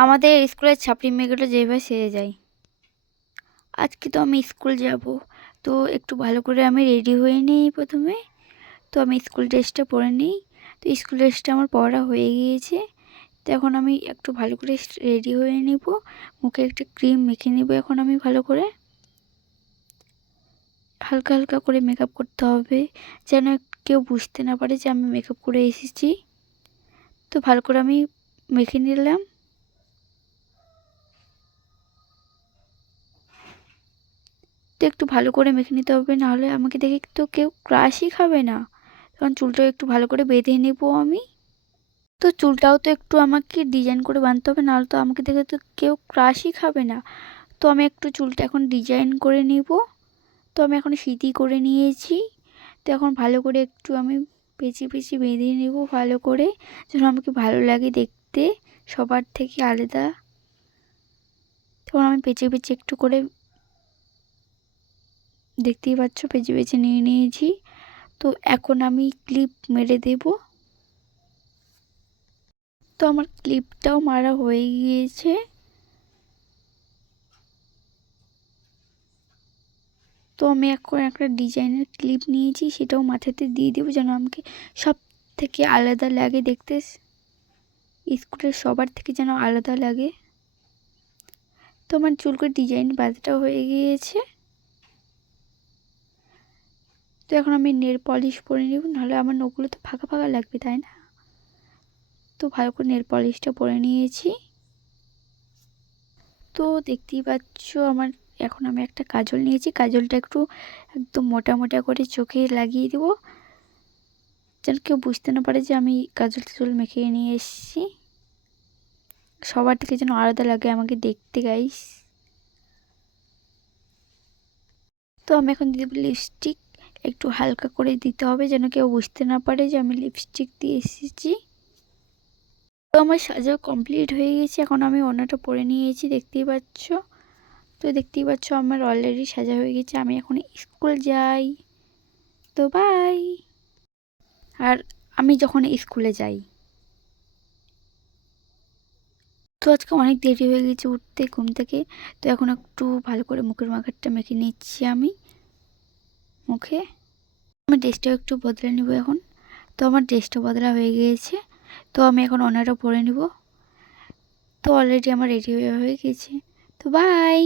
আমাদের স্কুলের ছাপড়ি মেয়েগুলো যেভাবে সেরে যায়। আজকে তো আমি স্কুল যাব। তো একটু ভালো করে আমি রেডি হয়ে নিই প্রথমে। তো আমি স্কুল ড্রেসটা পরে নিই। তো স্কুল ড্রেসটা আমার পড়া হয়ে গিয়েছে। তো এখন আমি একটু ভালো করে রেডি হয়ে নিব। মুখে একটা ক্রিম মেখে নেব এখন আমি ভালো করে। হালকা হালকা করে মেকআপ করতে হবে। যেন কেউ বুঝতে না পারে যে আমি মেকআপ করে এসেছি। তো ভালো করে আমি মেখে নিলাম। একটু ভালো করে মেখে নিতে হবে, নাহলে আমাকে দেখে তো কেউ ক্রাশই খাবে না। কারণ চুলটাও একটু ভালো করে বেঁধে নেব আমি। তো চুলটাও তো একটু আমাকে ডিজাইন করে বাঁধতে হবে, নাহলে তো আমাকে দেখে তো কেউ ক্রাশই খাবে না। তো আমি একটু চুলটা এখন ডিজাইন করে নিব। তো আমি এখন সিটি করে নিয়েছি। তো এখন ভালো করে একটু আমি পেঁচি পেঁচি বেঁধে নেব ভালো করে, যেন আমাকে ভালো লাগে দেখতে, সবার থেকে আলাদা। তখন আমি পেঁচে পেঁচে একটু করে দেখতেই পাচ্ছ পেঁচে পেঁচে নিয়ে নিয়েছি। তো এখন আমি ক্লিপ মেরে দেব। তো আমার ক্লিপটাও মারা হয়ে গিয়েছে। তো আমি এখন একটা ডিজাইনের ক্লিপ নিয়েছি, সেটাও মাথাতে দিয়ে দেবো যেন আমাকে সব থেকে আলাদা লাগে দেখতে। স্কুলের সবার থেকে যেন আলাদা লাগে। তো আমার চুলকে ডিজাইন বাজাটা হয়ে গিয়েছে। তো এখন আমি নেল পলিশ পরে নেব, নাহলে আমার নখগুলো তো ফাঁকা ফাঁকা লাগবে, তাই না? তো ভালো করে নেল পলিশটা পরে নিয়েছি। তো দেখতেই পাচ্ছ আমার, এখন আমি একটা কাজল নিয়েছি, কাজলটা একটু একদম মোটা মোটা করে চোখে লাগিয়ে দেবো। যেন কেউ বুঝতে না পারে যে আমি কাজল টাজল মেখে নিয়ে এসেছি। সবার থেকে যেন আলাদা লাগে আমাকে দেখতে গাইস তো আমি এখন দিয়ে দেবো লিপস্টিক একটু হালকা করে দিতে হবে যেন কেউ বুঝতে না পারে যে আমি লিপস্টিক দিয়ে এসেছি। তো আমার সাজা কমপ্লিট হয়ে গেছে, এখন আমি অন্যটা পরে নিয়েছি, দেখতেই পাচ্ছ? তো দেখতেই পাচ্ছ আমার অলরেডি সাজা হয়ে গেছে, আমি এখন স্কুল যাই। তো বাই আর আমি যখন স্কুলে যাই। তো আজকে অনেক দেরি হয়ে গেছে উঠতে, ঘুম থেকে। তো এখন একটু ভালো করে মুখের মাখারটা মেখে নিচ্ছি আমি। মুখে। আমার ড্রেসটাও একটু বদলে নেব এখন। তো আমার ড্রেসটা বদলা হয়ে গিয়েছে। তো আমি এখন অন্যটা পরে নেব। তো অলরেডি আমার রেডি হয়ে গেছে তো বাই